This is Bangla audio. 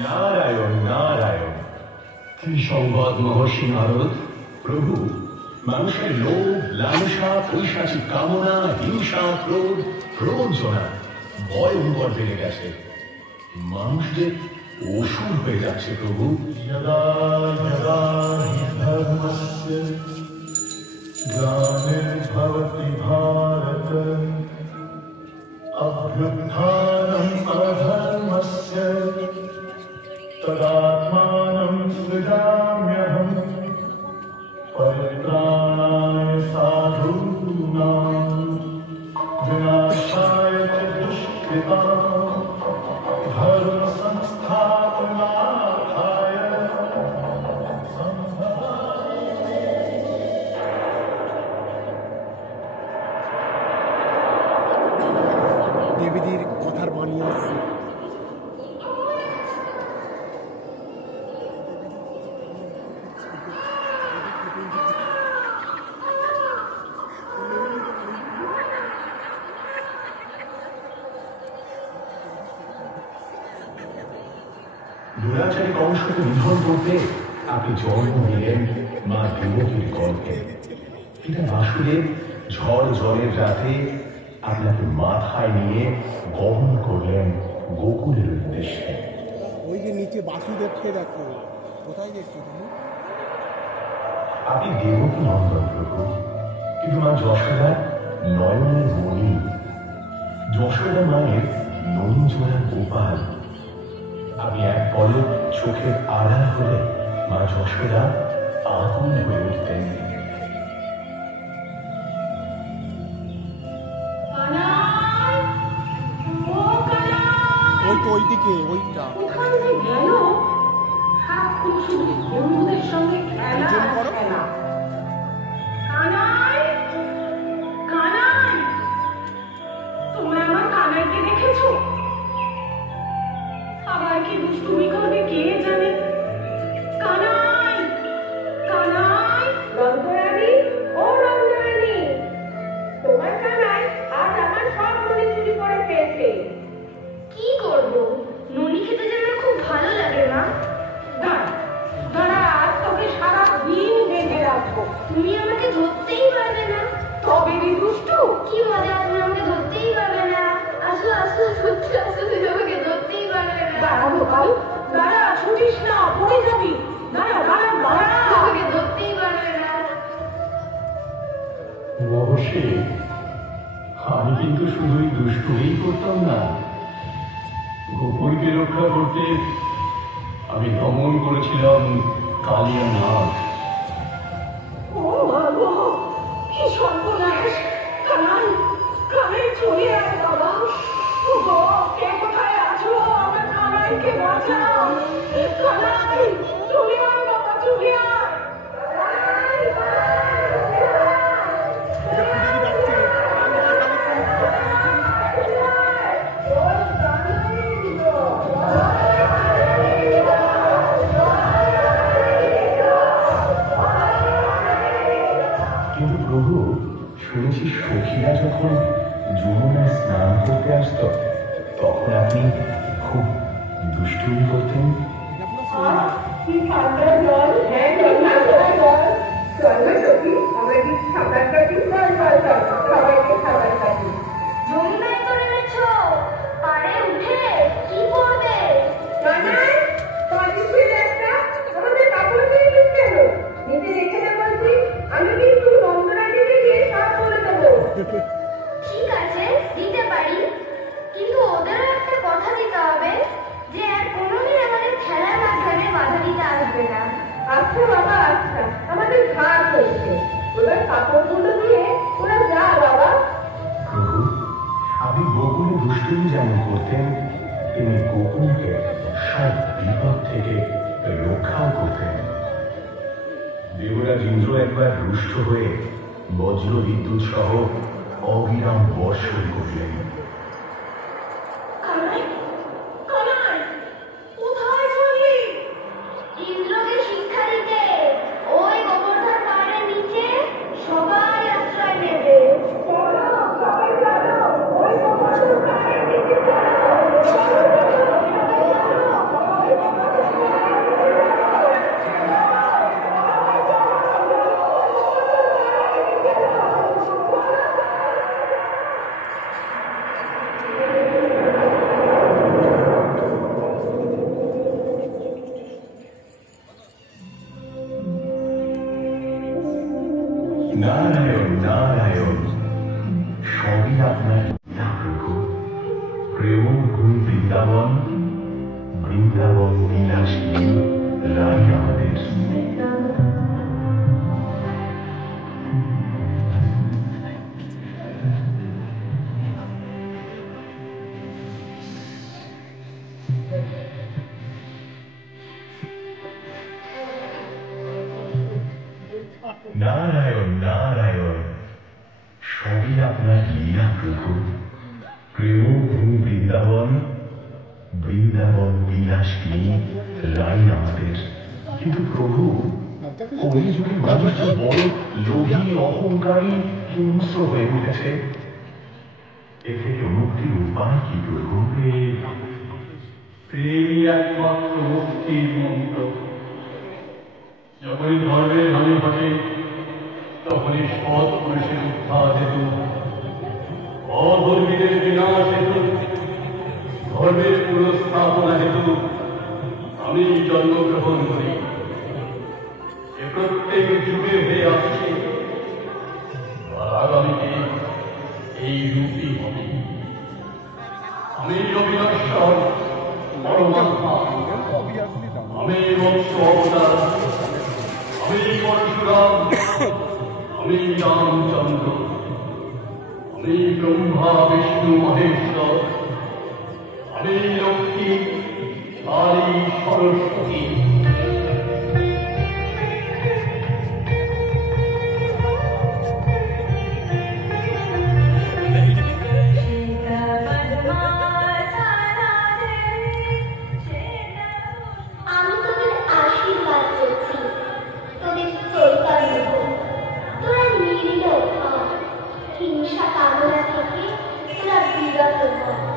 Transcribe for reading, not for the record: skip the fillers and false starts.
নারায়ণ নারায়ণ। কি সংবাদ মহর্ষি নারদ? প্রভু, মানুষের লোভ, লালসা, পৈশাচিক কামনা, হিংসা, ক্রোধ, প্রবঞ্চনা ভয়ঙ্কর বেড়ে গেছে। মানুষদের অসুর হয়ে যাচ্ছে প্রভু। यदा यदा हि धर्मस्य ग्लानिर्भवति भारत अभ्युत्थानम् अधर्मस्य तदात्मानं सृजाम्यहम् परित्राणाय साधूनां विनाशाय च दुष्कृताम् धर्म संस्थापनार्थाय দেবীদের কথার বাণী আসছে। দুরাচারী কংসকে নিধন করতে আপনি জন্ম দিলেন মা দেবকীর গর্ভে। পিতা বাসুদেব ঝড় জলের রাতে আপনাকে মাথায় নিয়ে গমন করলেন গোকুলের উদ্দেশ্যে। ওই যে নিচে বাসুদেবকে দেখো, কোথায় দেখছো তুমি? আপনি দেবকী নন্দন প্রভু, কিন্তু মা যশোদা নয়নের মণি। যশোদা মায়ের ননীজোড়া গোপাল। আমি এক পলক চোখের আড়াল হলে মা যশোদা আগুন হয়ে উঠতেন। ওই তো ওইদিকে, ওইটা সঙ্গে খেলা। তোমরা আমার কানাইকে দেখেছো? আবার কি দুষ্টুমি করবে কে জানে। কানাই কানাই, রঙ্গরানী, ও রঙ্গরানী, তোমার কানাই আজ আমার সব ননি চুরি করে খেয়েছে। কি করবো, ননি খেতে যে আমার খুব ভালো লাগে না। দাঁড়া, আজ তোকে সারা দিন বেঁধে রাখবো। তুমি আমাকে ধরতেই পারবে না। তবে রে দুষ্টু, কি মজা, তুমি আমাকে ধরতেই পারবে না। আসো আসো, সত্যি আসো, তুমি আমাকে ধরতেই পারবে না। দাঁড়া গোপাল, দাঁড়া, ছুটিস না, পড়ে যাবি। দাঁড়া দাঁড়া দাঁড়া, আমাকে ধরতেই পারবে না। মহর্ষি, আমি কিন্তু শুধুই দুষ্টুই করতাম না। গোকুলকে রক্ষা করতে আমি ভ্রমণ করেছিলাম কালিয়া নাথ। ও মা গো, কি সর্বনাশ! কানাই কানাই, চলে আয় বাবা। ও গো, কে কোথায় আছো? আমার কানাইকে বাঁচাও। কানাই, চলে আয় বাবা, চলে আয়। কিন্তু প্রভু, শুনেছি সখীরা যখন যমুনায় স্নান করতে আসত তখন আপনি খুব দুষ্টুমি করতেন। কি ঠান্ডা জল! হ্যাঁ, ঠান্ডা জল। চল না সখী, আমরা কি সাঁতার কাটি? চল চল চল, সবাইকে সাঁতার কাটি। যমুনায় তো নেমেছো, পাড়ে উঠে কি করবে? কানাই, কাজী ছেলে একটা, আমাদের কাপড় দিয়ে দিস কেন? নিচে রেখে দে বলছি, আমি কিন্তু নন্দরানীকে গিয়ে সব বলে দেবো। ঠিক আছে, দিতে পারি, কিন্তু ওদেরও একটা কথা দিতে হবে যে আর কোনোদিন আমাদের খেলার মাধ্যমে বাধা দিতে আসবে না। আচ্ছা বাবা, আচ্ছা, আমাদের ঘাট হয়েছে, ওদের কাপড়গুলো দিয়ে ওরা যা বাবা। প্রভু, আপনি গোকুলে দুষ্টুমি যেমন করতেন তিনি গোকুলকে সব বিপদ থেকে রক্ষাও করতেন। দেবরাজ ইন্দ্র একবার রুষ্ট হয়ে বজ্র বিদ্যুৎ সহ অবিরাম বর্ষণ করলেন। কানাই, কানাই, কোথায় চললি? ইন্দ্রকে শিক্ষা দিতে ওই গোবর্ধন পাহাড়ের নিচে সবাই আশ্রয় নেবে। চলো সবাই, চলো ওই গোবর্ধন পাহাড়ের নিচে চলো। সবই আপনার লীলা প্রভু। প্রেম ভূমি বৃন্দাবন, বৃন্দাবন বিলাসিনী রাই আমাদের। নারায়ণ নারায়ণ, সবই আপনার লীলা প্রভু। প্রেম ভূমি বৃন্দাবন, বৃন্দাবন বিলাসিনী রাই আমাদের। কিন্তু প্রভু, কলিযুগে মানুষ তো বড় লোভী, অহংকারী, হিংস্র হয়ে উঠেছে। এ থেকে মুক্তির উপায় কি প্রভু? প্রেমই একমাত্র মুক্তির মন্ত্র। যখনই ধর্মের হানি ঘটে, তখনই সৎ পুরুষের উদ্ধার হেতু, অধর্মীদের বিনাশ হেতু, ধর্মের পুনঃস্থাপনা হেতু আমি জন্মগ্রহণ করি। এ প্রত্যেক যুগে হয়ে আসছে, আর আগামীতে এই রূপই হবে। আমি অবিনশ্বর পরমাত্মা, আমি মৎস্য অবতার, আমি পরশুরাম, আমি রামচন্দ্র, আমি ব্রহ্মা বিষ্ণু মহেশ্বর, আমি লক্ষ্মী কালী সরস্বতী। আমি তোদের আশীর্বাদ করছি, তোদের চৈতন্য হোক, তোরা নির্লোভ হ, হিংসা কামনা থেকে তোরা বিরত হ।